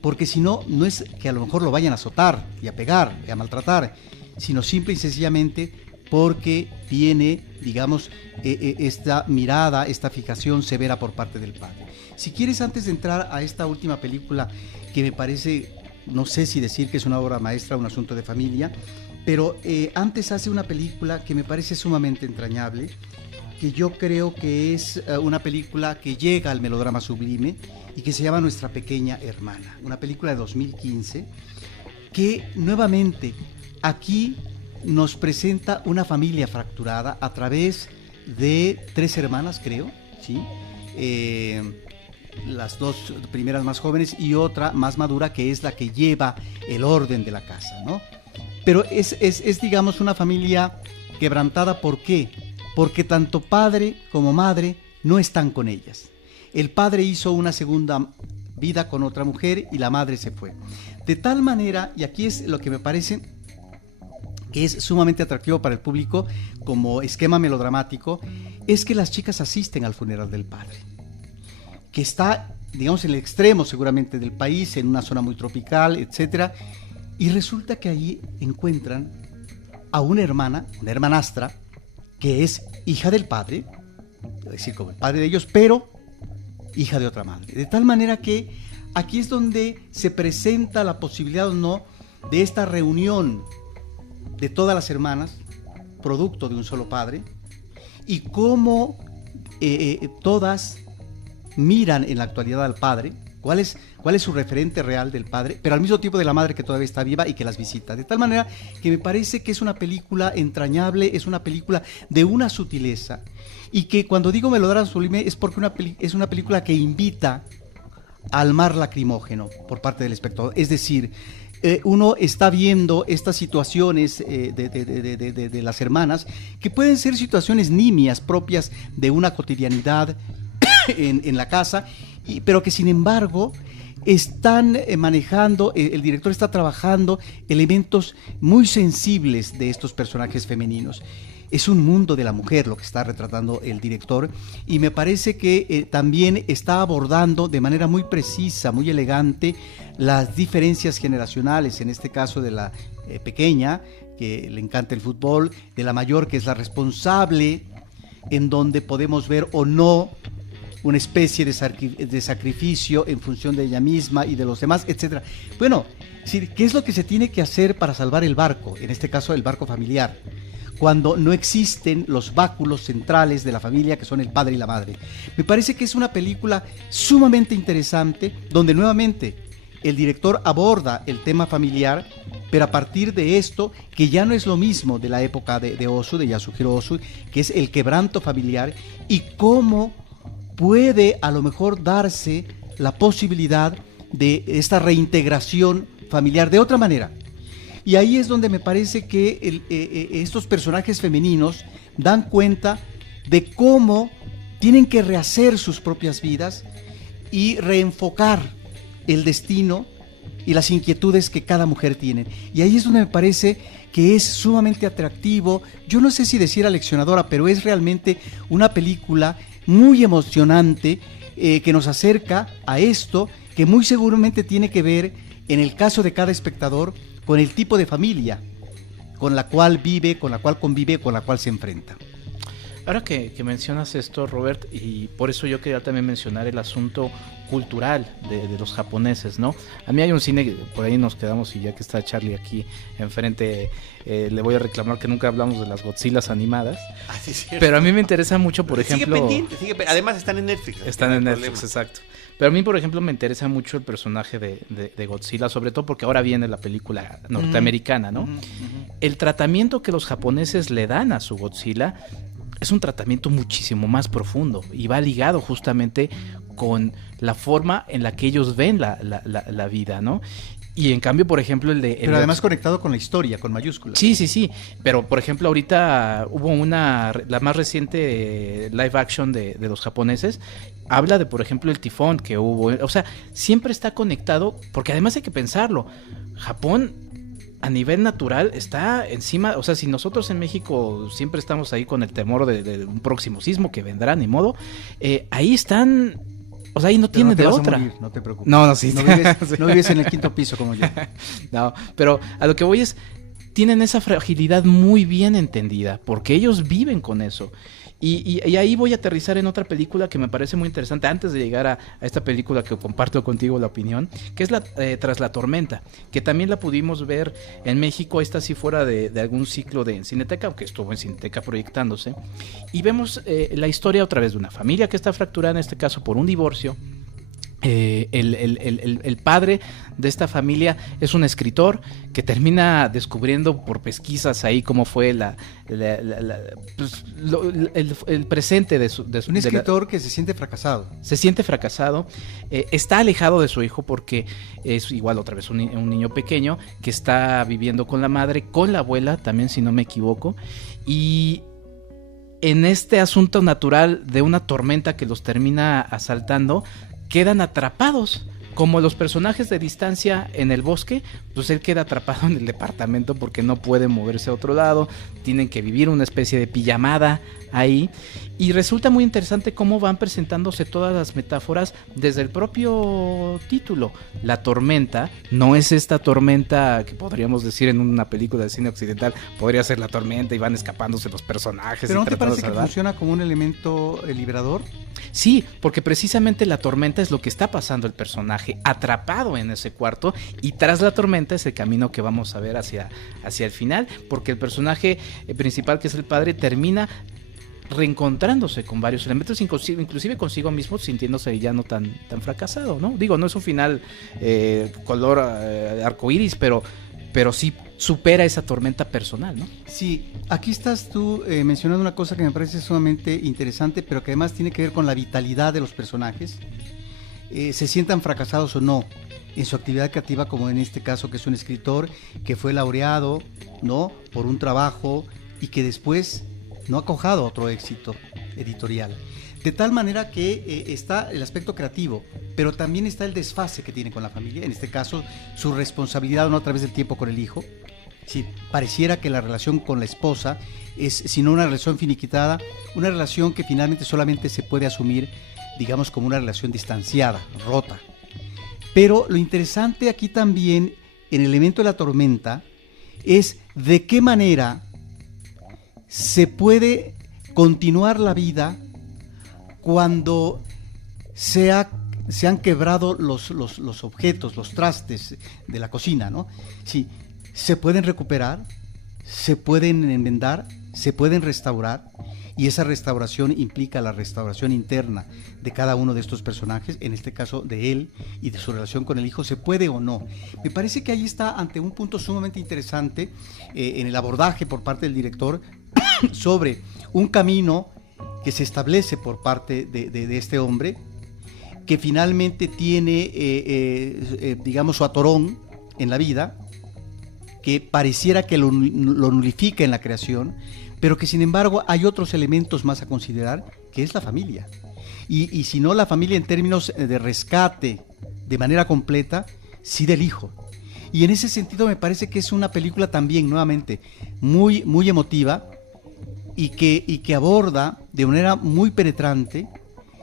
Porque si no, no es que a lo mejor lo vayan a azotar y a pegar y a maltratar, sino simple y sencillamente porque tiene, digamos, esta mirada, esta fijación severa por parte del padre. Si quieres, antes de entrar a esta última película, que me parece, no sé si decir que es una obra maestra, un asunto de familia, pero antes hace una película que me parece sumamente entrañable, que yo creo que es una película que llega al melodrama sublime y que se llama Nuestra Pequeña Hermana, una película de 2015 que nuevamente aquí nos presenta una familia fracturada a través de 3 hermanas, creo, ¿sí? Las 2 primeras más jóvenes y otra más madura, que es la que lleva el orden de la casa, ¿no? Pero es digamos, una familia quebrantada. ¿Por qué? Porque tanto padre como madre no están con ellas. El padre hizo una segunda vida con otra mujer y la madre se fue. De tal manera, y aquí es lo que me parece que es sumamente atractivo para el público como esquema melodramático, es que las chicas asisten al funeral del padre, que está, digamos, en el extremo seguramente del país, en una zona muy tropical, etcétera. Y resulta que allí encuentran a una hermanastra, que es hija del padre, es decir, como el padre de ellos, pero hija de otra madre. De tal manera que aquí es donde se presenta la posibilidad o no de esta reunión de todas las hermanas, producto de un solo padre, y cómo todas miran en la actualidad al padre. ¿Cuál es su referente real del padre? Pero al mismo tiempo de la madre que todavía está viva y que las visita. De tal manera que me parece que es una película entrañable, es una película de una sutileza. Y que cuando digo melodrama sublime es porque es una película que invita al mar lacrimógeno por parte del espectador. Es decir, uno está viendo estas situaciones de las hermanas, que pueden ser situaciones nimias propias de una cotidianidad en la casa, pero que sin embargo están manejando, el director está trabajando elementos muy sensibles de estos personajes femeninos. Es un mundo de la mujer lo que está retratando el director, y me parece que también está abordando de manera muy precisa, muy elegante, las diferencias generacionales, en este caso de la pequeña, que le encanta el fútbol, de la mayor, que es la responsable, en donde podemos ver o no una especie de sacrificio en función de ella misma y de los demás, etc. Bueno, ¿qué es lo que se tiene que hacer para salvar el barco? En este caso, el barco familiar, cuando no existen los báculos centrales de la familia, que son el padre y la madre. Me parece que es una película sumamente interesante, donde nuevamente el director aborda el tema familiar, pero a partir de esto, que ya no es lo mismo de la época de Ozu, de Yasuhiro Ozu, que es el quebranto familiar, y cómo puede a lo mejor darse la posibilidad de esta reintegración familiar de otra manera. Y ahí es donde me parece que estos personajes femeninos dan cuenta de cómo tienen que rehacer sus propias vidas y reenfocar el destino y las inquietudes que cada mujer tiene. Y ahí es donde me parece que es sumamente atractivo, yo no sé si decir aleccionadora, pero es realmente una película muy emocionante, que nos acerca a esto, que muy seguramente tiene que ver, en el caso de cada espectador, con el tipo de familia con la cual vive, con la cual convive, con la cual se enfrenta. Ahora que mencionas esto, Robert, y por eso yo quería también mencionar el asunto cultural de los japoneses, ¿no? A mí hay un cine, por ahí nos quedamos, y ya que está Charlie aquí enfrente, le voy a reclamar que nunca hablamos de las Godzillas animadas. Sí, pero a mí me interesa mucho, por ejemplo... Además están en Netflix. Están en Netflix, exacto. Pero a mí, por ejemplo, me interesa mucho el personaje de Godzilla, sobre todo porque ahora viene la película norteamericana, ¿no? El tratamiento que los japoneses le dan a su Godzilla es un tratamiento muchísimo más profundo y va ligado justamente con la forma en la que ellos ven la vida, ¿no? Y en cambio, por ejemplo, Pero además conectado con la historia, con mayúsculas. Sí. Pero, por ejemplo, ahorita hubo la más reciente live action de los japoneses, habla de, por ejemplo, el tifón que hubo. O sea, siempre está conectado, porque además hay que pensarlo. Japón, a nivel natural, está encima. O sea, si nosotros en México siempre estamos ahí con el temor de un próximo sismo que vendrá, ni modo, ahí están... O sea, ahí no tiene de otra. Morir, no te preocupes. No, sí. No vives en el quinto piso como yo. No, pero a lo que voy es, tienen esa fragilidad muy bien entendida, porque ellos viven con eso. Y ahí voy a aterrizar en otra película que me parece muy interesante, antes de llegar a esta película que comparto contigo la opinión, que es Tras la Tormenta, que también la pudimos ver en México, esta sí fuera de algún ciclo de Cineteca, aunque estuvo en Cineteca proyectándose, y vemos la historia otra vez de una familia que está fracturada, en este caso por un divorcio. El padre de esta familia es un escritor que termina descubriendo por pesquisas ahí cómo fue el presente de su un escritor que se siente fracasado. Se siente fracasado, está alejado de su hijo porque es igual otra vez un niño pequeño que está viviendo con la madre, con la abuela también, si no me equivoco, y en este asunto natural de una tormenta que los termina asaltando, quedan atrapados, como los personajes de Distancia en el bosque, pues él queda atrapado en el departamento porque no puede moverse a otro lado, tienen que vivir una especie de pijamada ahí, y resulta muy interesante cómo van presentándose todas las metáforas desde el propio título. La tormenta no es esta tormenta que podríamos decir en una película de cine occidental, podría ser la tormenta y van escapándose los personajes. ¿Pero no te parece que funciona como un elemento liberador? Sí, porque precisamente la tormenta es lo que está pasando el personaje, atrapado en ese cuarto, y tras la tormenta es el camino que vamos a ver hacia el final, porque el personaje principal, que es el padre, termina reencontrándose con varios elementos, inclusive consigo mismo, sintiéndose ya no tan fracasado, ¿no? Digo, no es un final color arcoíris, pero sí supera esa tormenta personal, ¿no? Sí, aquí estás tú mencionando una cosa que me parece sumamente interesante, pero que además tiene que ver con la vitalidad de los personajes, se sientan fracasados o no en su actividad creativa, como en este caso, que es un escritor que fue laureado, ¿no?, por un trabajo y que después no ha cojado otro éxito editorial. De tal manera que está el aspecto creativo, pero también está el desfase que tiene con la familia, en este caso su responsabilidad no a través del tiempo con el hijo. Si pareciera que la relación con la esposa es, si no una relación finiquitada, una relación que finalmente solamente se puede asumir, digamos, como una relación distanciada, rota. Pero lo interesante aquí también, en el elemento de la tormenta, es de qué manera se puede continuar la vida cuando se han quebrado los objetos, los trastes de la cocina, ¿no? Sí, se pueden recuperar, se pueden enmendar, se pueden restaurar, y esa restauración implica la restauración interna de cada uno de estos personajes, en este caso de él y de su relación con el hijo, ¿se puede o no? Me parece que ahí está ante un punto sumamente interesante en el abordaje por parte del director sobre un camino que se establece por parte de este hombre, que finalmente tiene, digamos, su atorón en la vida, que pareciera que lo nulifica en la creación, pero que sin embargo hay otros elementos más a considerar, que es la familia. Y si no la familia en términos de rescate de manera completa, sí del hijo. Y en ese sentido me parece que es una película también, nuevamente, muy, muy emotiva, y que aborda de manera muy penetrante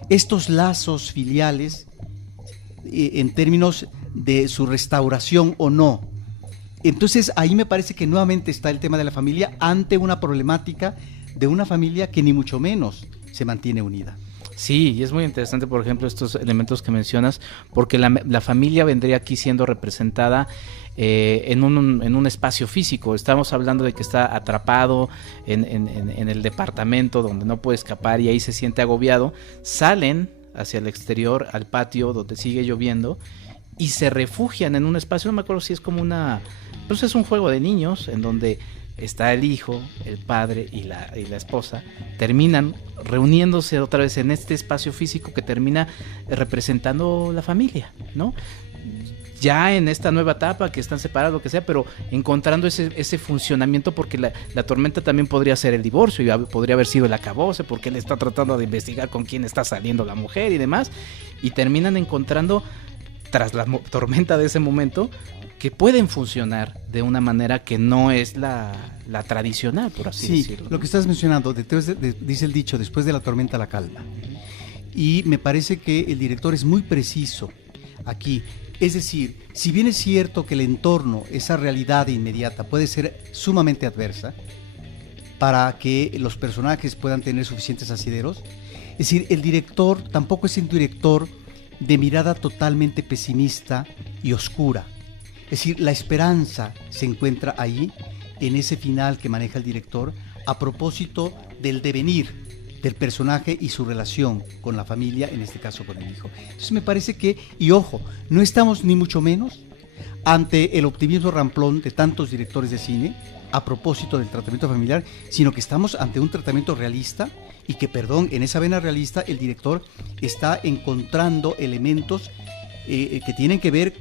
estos lazos filiales en términos de su restauración o no. Entonces ahí me parece que nuevamente está el tema de la familia ante una problemática de una familia que ni mucho menos se mantiene unida. Sí, y es muy interesante, por ejemplo, estos elementos que mencionas, porque la familia vendría aquí siendo representada en un espacio físico. Estamos hablando de que está atrapado en el departamento donde no puede escapar y ahí se siente agobiado. Salen hacia el exterior, al patio donde sigue lloviendo, y se refugian en un espacio, no me acuerdo si es como pues es un juego de niños en donde está el hijo, el padre y la esposa, terminan reuniéndose otra vez en este espacio físico que termina representando la familia, ¿no? Ya en esta nueva etapa que están separados, lo que sea, pero encontrando ese funcionamiento, porque la tormenta también podría ser el divorcio y podría haber sido el acabose, porque él está tratando de investigar con quién está saliendo la mujer y demás, y terminan encontrando, tras la tormenta de ese momento, que pueden funcionar de una manera que no es la tradicional, por así decirlo. Sí, lo que estás mencionando, dice el dicho, después de la tormenta la calma. Y me parece que el director es muy preciso aquí. Es decir, si bien es cierto que el entorno, esa realidad inmediata, puede ser sumamente adversa para que los personajes puedan tener suficientes asideros, es decir, el director tampoco es un director de mirada totalmente pesimista y oscura. Es decir, la esperanza se encuentra ahí, en ese final que maneja el director, a propósito del devenir del personaje y su relación con la familia, en este caso con el hijo. Entonces me parece que, y ojo, no estamos ni mucho menos ante el optimismo ramplón de tantos directores de cine a propósito del tratamiento familiar, sino que estamos ante un tratamiento realista y que, en esa vena realista el director está encontrando elementos que tienen que ver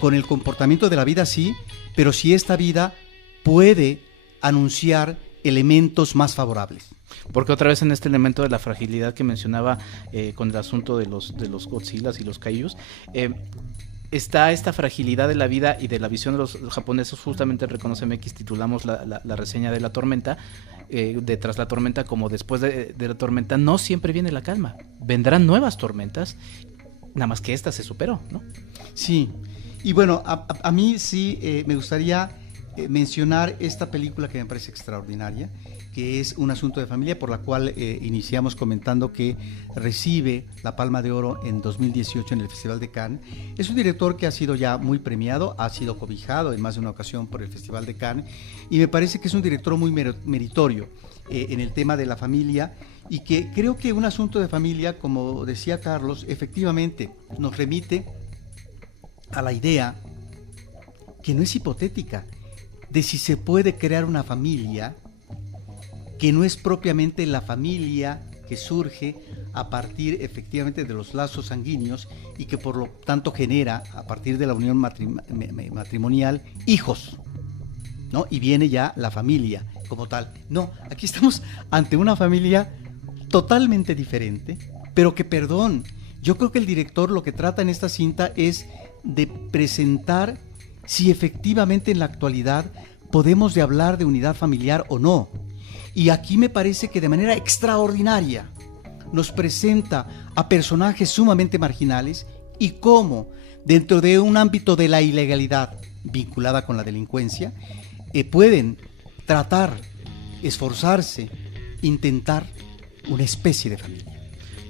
con el comportamiento de la vida, sí, pero si esta vida puede anunciar elementos más favorables. Porque otra vez en este elemento de la fragilidad que mencionaba con el asunto de los Godzillas y los Kaijus, está esta fragilidad de la vida y de la visión de los japoneses. Justamente en Reconoce MX titulamos la reseña de la tormenta, Tras la tormenta, como después de la tormenta no siempre viene la calma, vendrán nuevas tormentas, nada más que esta se superó, ¿no? Sí, y bueno, a mí sí me gustaría mencionar esta película que me parece extraordinaria, que es Un asunto de familia, por la cual iniciamos comentando que recibe la Palma de Oro en 2018 en el Festival de Cannes. Es un director que ha sido ya muy premiado, ha sido cobijado en más de una ocasión por el Festival de Cannes, y me parece que es un director muy meritorio en el tema de la familia, y que creo que Un asunto de familia, como decía Carlos, efectivamente nos remite a la idea, que no es hipotética, de si se puede crear una familia que no es propiamente la familia que surge a partir efectivamente de los lazos sanguíneos y que por lo tanto genera a partir de la unión matrimonial hijos, ¿no? Y viene ya la familia como tal. No, aquí estamos ante una familia totalmente diferente, pero que, perdón, yo creo que el director lo que trata en esta cinta es de presentar si efectivamente en la actualidad podemos de hablar de unidad familiar o no. Y aquí me parece que de manera extraordinaria nos presenta a personajes sumamente marginales y cómo dentro de un ámbito de la ilegalidad vinculada con la delincuencia pueden tratar, esforzarse, intentar una especie de familia.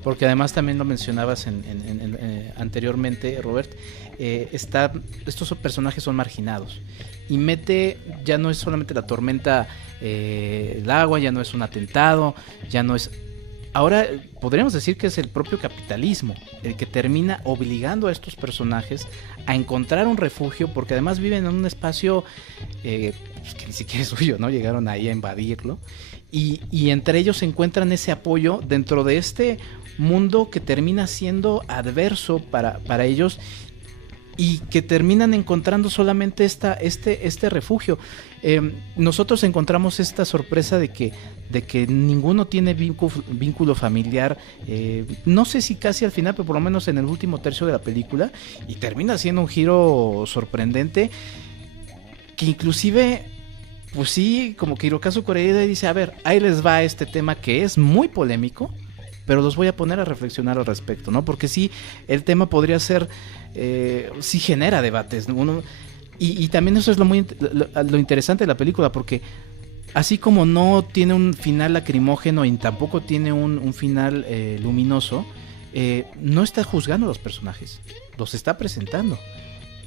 Porque además también lo mencionabas anteriormente, Robert, estos personajes son marginados y mete, ya no es solamente la tormenta, el agua, ya no es un atentado, ya no es... Ahora podríamos decir que es el propio capitalismo el que termina obligando a estos personajes a encontrar un refugio, porque además viven en un espacio que ni siquiera es suyo, ¿no? Llegaron ahí a invadirlo y entre ellos se encuentran ese apoyo dentro de este mundo que termina siendo adverso para ellos y que terminan encontrando solamente este refugio. Nosotros encontramos esta sorpresa de que ninguno tiene vínculo familiar, no sé si casi al final, pero por lo menos en el último tercio de la película, y termina siendo un giro sorprendente que inclusive, pues sí, como que Hirokazu Koreeda dice, a ver, ahí les va este tema que es muy polémico, pero los voy a poner a reflexionar al respecto, ¿no? Porque sí, el tema podría ser, sí genera debates, ¿no? Y también eso es lo interesante de la película, porque así como no tiene un final lacrimógeno y tampoco tiene un final luminoso, no está juzgando a los personajes, los está presentando.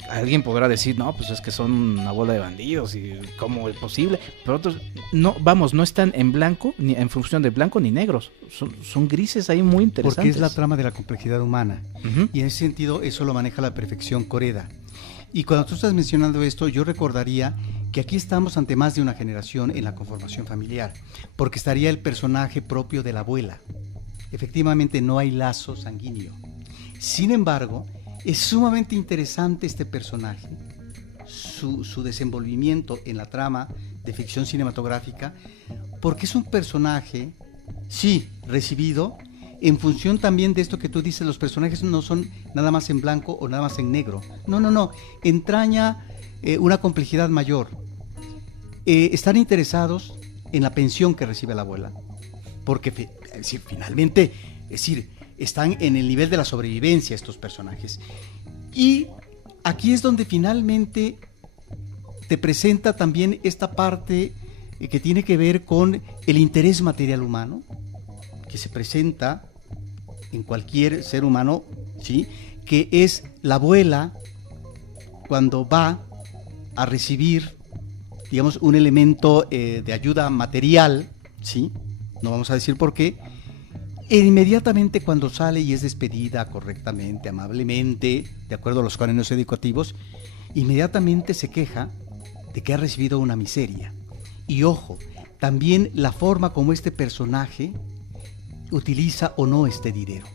Alguien podrá decir, no, pues es que son una bola de bandidos y cómo es posible, pero otros, no, vamos, no están en blanco, ni en función de blanco ni negros, son grises ahí muy interesantes. Porque es la trama de la complejidad humana, y en ese sentido eso lo maneja a la perfección Koreeda. Y cuando tú estás mencionando esto, yo recordaría que aquí estamos ante más de una generación en la conformación familiar, porque estaría el personaje propio de la abuela. Efectivamente no hay lazo sanguíneo. Sin embargo, es sumamente interesante este personaje, su desenvolvimiento en la trama de ficción cinematográfica, porque es un personaje, sí, recibido en función también de esto que tú dices, los personajes no son nada más en blanco o nada más en negro. No, entraña una complejidad mayor. Están interesados en la pensión que recibe la abuela, porque finalmente, están en el nivel de la sobrevivencia estos personajes. Y aquí es donde finalmente te presenta también esta parte que tiene que ver con el interés material humano, que se presenta en cualquier ser humano, ¿sí? Que es la abuela cuando va a recibir, digamos, un elemento de ayuda material, ¿sí? No vamos a decir por qué. E inmediatamente cuando sale y es despedida correctamente, amablemente, de acuerdo a los cánones educativos, inmediatamente se queja de que ha recibido una miseria. Y ojo, también la forma como este personaje utiliza o no este dinero,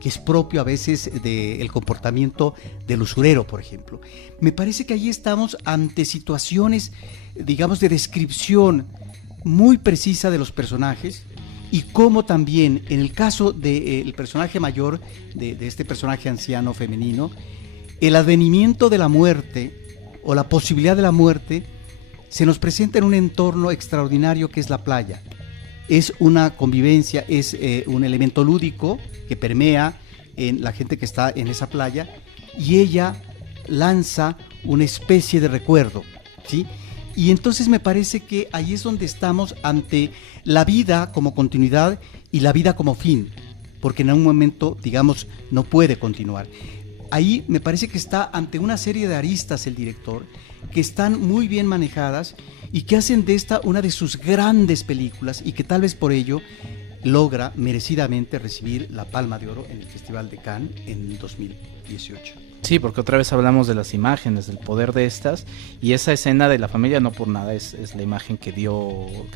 que es propio a veces del comportamiento del usurero, por ejemplo. Me parece que allí estamos ante situaciones, digamos, de descripción muy precisa de los personajes, y cómo también en el caso del personaje mayor, de este personaje anciano femenino, el advenimiento de la muerte o la posibilidad de la muerte se nos presenta en un entorno extraordinario que es la playa. Es una convivencia, es un elemento lúdico que permea en la gente que está en esa playa, y ella lanza una especie de recuerdo, ¿sí? Y entonces me parece que ahí es donde estamos ante la vida como continuidad y la vida como fin, porque en un momento, digamos, no puede continuar. Ahí me parece que está ante una serie de aristas el director, que están muy bien manejadas y que hacen de esta una de sus grandes películas, y que tal vez por ello logra merecidamente recibir la Palma de Oro en el Festival de Cannes en 2018. Sí, porque otra vez hablamos de las imágenes, del poder de estas, y esa escena de la familia no por nada es la imagen que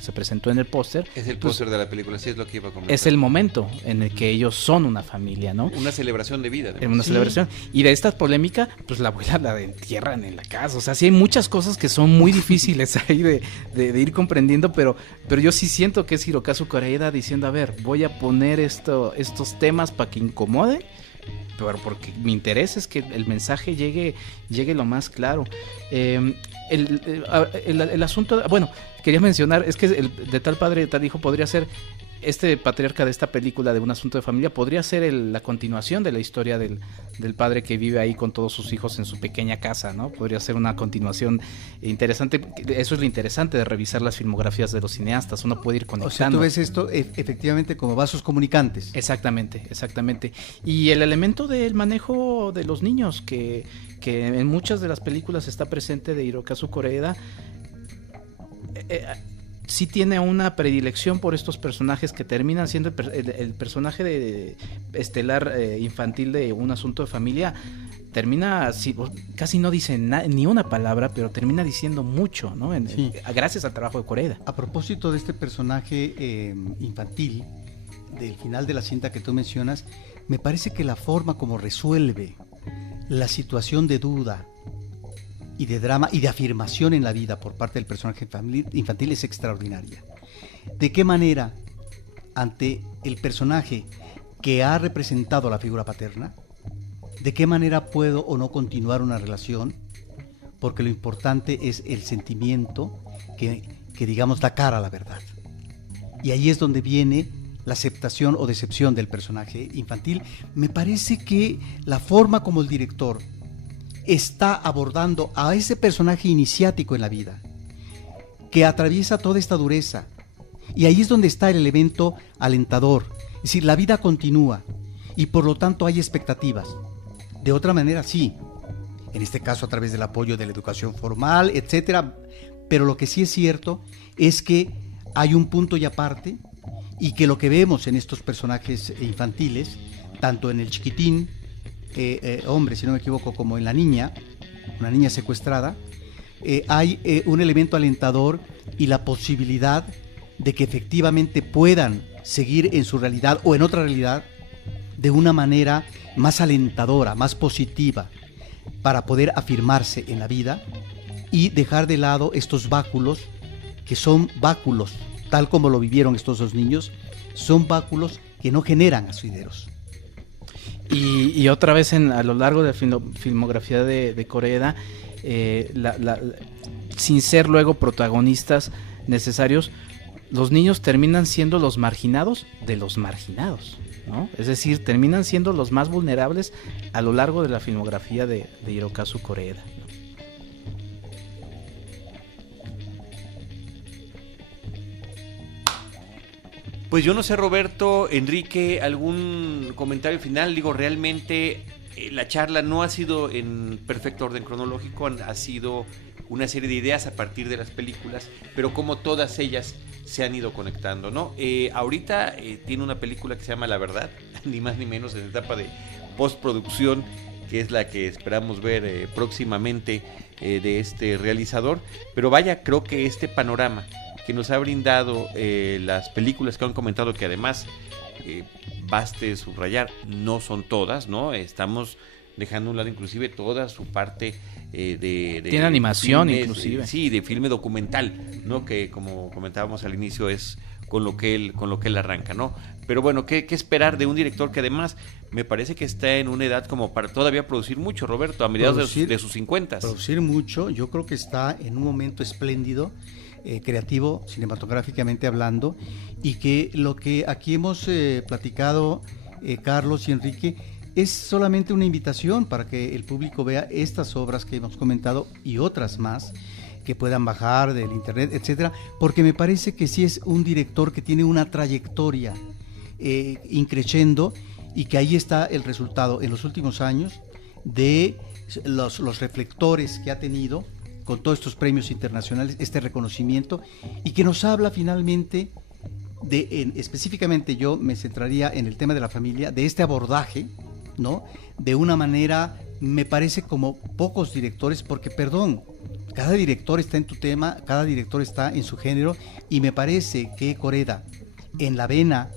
se presentó en el póster. Es el póster de la película, sí es lo que iba a comentar. Es el momento en el que ellos son una familia, ¿no? Una celebración de vida. Una celebración. Y de esta polémica, pues la abuela la entierran en la casa. O sea, sí hay muchas cosas que son muy difíciles ahí de ir comprendiendo, pero yo sí siento que es Hirokazu Koreeda diciendo, a ver, voy a poner estos temas para que incomoden, pero porque mi interés es que el mensaje llegue lo más claro. El asunto, bueno, quería mencionar, es que de tal padre, tal hijo podría ser, este patriarca de esta película de Un asunto de familia, podría ser la continuación de la historia del padre que vive ahí con todos sus hijos en su pequeña casa, ¿no? Podría ser una continuación interesante. Eso es lo interesante de revisar las filmografías de los cineastas, uno puede ir conectando. O sea, tú ves esto efectivamente como vasos comunicantes. Exactamente. Y el elemento del manejo de los niños, que en muchas de las películas está presente de Hirokazu Koreeda, sí tiene una predilección por estos personajes que terminan siendo el personaje estelar infantil de Un asunto de familia. Termina, casi no dice ni una palabra, pero termina diciendo mucho, ¿no? Sí. Gracias al trabajo de Koreeda. A propósito de este personaje infantil, del final de la cinta que tú mencionas, me parece que la forma como resuelve la situación de duda y de drama y de afirmación en la vida por parte del personaje infantil es extraordinaria. ¿De qué manera, ante el personaje que ha representado a la figura paterna, de qué manera puedo o no continuar una relación? Porque lo importante es el sentimiento que digamos da cara a la verdad. Y ahí es donde viene la aceptación o decepción del personaje infantil. Me parece que la forma como el director está abordando a ese personaje iniciático en la vida, que atraviesa toda esta dureza, y ahí es donde está el elemento alentador, es decir, la vida continúa y por lo tanto hay expectativas. De otra manera sí, en este caso a través del apoyo de la educación formal, etcétera, pero lo que sí es cierto es que hay un punto y aparte, y que lo que vemos en estos personajes infantiles, tanto en el chiquitín, hombre, si no me equivoco, como en la niña, una niña secuestrada, hay un elemento alentador y la posibilidad de que efectivamente puedan seguir en su realidad o en otra realidad de una manera más alentadora, más positiva, para poder afirmarse en la vida y dejar de lado estos báculos, que son báculos, tal como lo vivieron estos dos niños, son báculos que no generan asideros. Y otra vez a lo largo de la filmografía de Koreeda, sin ser luego protagonistas necesarios, los niños terminan siendo los marginados de los marginados, ¿no? Es decir, terminan siendo los más vulnerables a lo largo de la filmografía de Hirokazu Koreeda. Pues yo no sé, Roberto, Enrique, algún comentario final. Digo, realmente la charla no ha sido en perfecto orden cronológico, ha sido una serie de ideas a partir de las películas, pero como todas ellas se han ido conectando, ¿no? Ahorita tiene una película que se llama La Verdad, ni más ni menos, en etapa de postproducción, que es la que esperamos ver próximamente de este realizador. Pero vaya, creo que este panorama que nos ha brindado las películas que han comentado, que además baste subrayar, no son todas, ¿no? Estamos dejando a un lado inclusive toda su parte tiene animación filmes, inclusive. Sí, de filme documental, ¿no? Que como comentábamos al inicio es con lo que él arranca, ¿no? Pero bueno, ¿qué esperar de un director que además me parece que está en una edad como para todavía producir mucho, Roberto, a mediados de sus 50? Producir mucho, yo creo que está en un momento espléndido, creativo, cinematográficamente hablando, y que lo que aquí hemos platicado, Carlos y Enrique, es solamente una invitación para que el público vea estas obras que hemos comentado y otras más que puedan bajar del internet, etcétera, porque me parece que sí es un director que tiene una trayectoria increciendo, y que ahí está el resultado en los últimos años de los reflectores que ha tenido con todos estos premios internacionales, este reconocimiento, y que nos habla finalmente específicamente yo me centraría en el tema de la familia, de este abordaje, ¿no? De una manera me parece como pocos directores, porque perdón, cada director está en tu tema, cada director está en su género, y me parece que Koreda, en la vena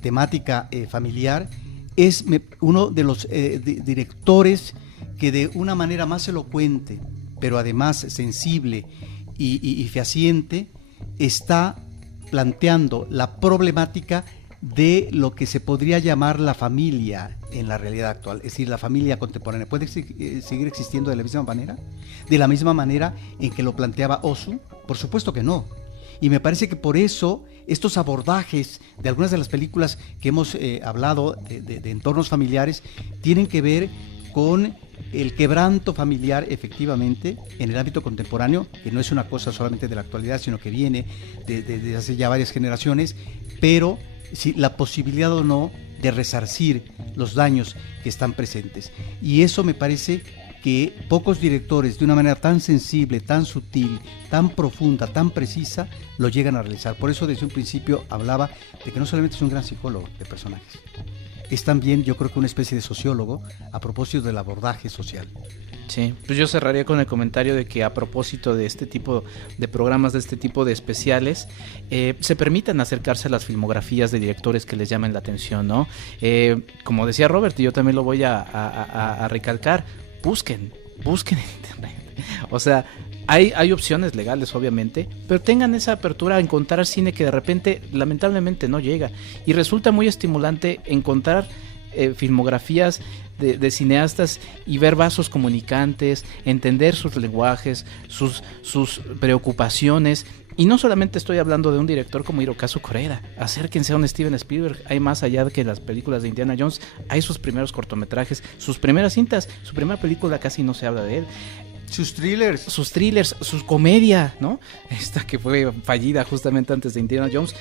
temática familiar, es uno de los directores que de una manera más elocuente, pero además sensible y fehaciente, está planteando la problemática de lo que se podría llamar la familia en la realidad actual, es decir, la familia contemporánea. ¿Puede seguir existiendo de la misma manera? ¿De la misma manera en que lo planteaba Ozu? Por supuesto que no. Y me parece que por eso estos abordajes de algunas de las películas que hemos hablado de entornos familiares tienen que ver con el quebranto familiar, efectivamente, en el ámbito contemporáneo, que no es una cosa solamente de la actualidad, sino que viene de hace ya varias generaciones, pero sí, la posibilidad o no de resarcir los daños que están presentes. Y eso me parece que pocos directores, de una manera tan sensible, tan sutil, tan profunda, tan precisa, lo llegan a realizar. Por eso desde un principio hablaba de que no solamente es un gran psicólogo de personajes, es también, yo creo que una especie de sociólogo a propósito del abordaje social. Sí, pues yo cerraría con el comentario de que a propósito de este tipo de programas, de este tipo de especiales, se permitan acercarse a las filmografías de directores que les llamen la atención, ¿no? Como decía Robert, y yo también lo voy a recalcar, busquen en internet. O sea, hay opciones legales, obviamente, pero tengan esa apertura a encontrar cine que de repente, lamentablemente, no llega. Y resulta muy estimulante encontrar filmografías de cineastas y ver vasos comunicantes, entender sus lenguajes, sus preocupaciones. Y no solamente estoy hablando de un director como Hirokazu Koreda. Acérquense a un Steven Spielberg. Hay más allá de que las películas de Indiana Jones. Hay sus primeros cortometrajes, sus primeras cintas. Su primera película casi no se habla de él. Sus thrillers, su comedia, ¿no? Esta que fue fallida justamente antes de Indiana Jones.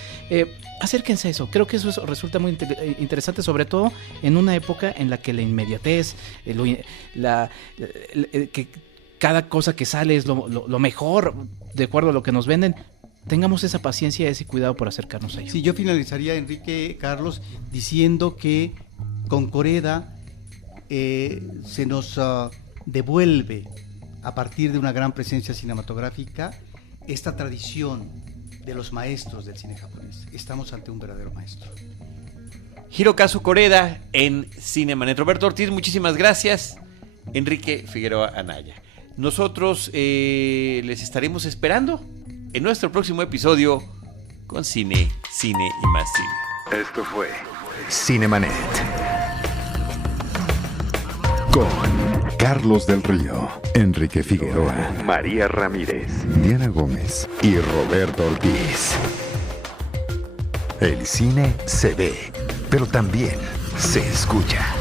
Acérquense a eso. Creo que eso resulta muy interesante, sobre todo en una época en la que la inmediatez, que cada cosa que sale es lo mejor, de acuerdo a lo que nos venden. Tengamos esa paciencia y ese cuidado por acercarnos a ello. Sí, yo finalizaría, Enrique, Carlos, diciendo que con Koreda se nos devuelve, a partir de una gran presencia cinematográfica, esta tradición de los maestros del cine japonés. Estamos ante un verdadero maestro. Hirokazu Koreda en Cinemanet. Roberto Ortiz, muchísimas gracias. Enrique Figueroa Anaya. Nosotros les estaremos esperando en nuestro próximo episodio con Cine y más Cine. Esto fue Cinemanet con Carlos del Río, Enrique Figueroa, María Ramírez, Diana Gómez y Roberto Ortiz. El cine se ve, pero también se escucha.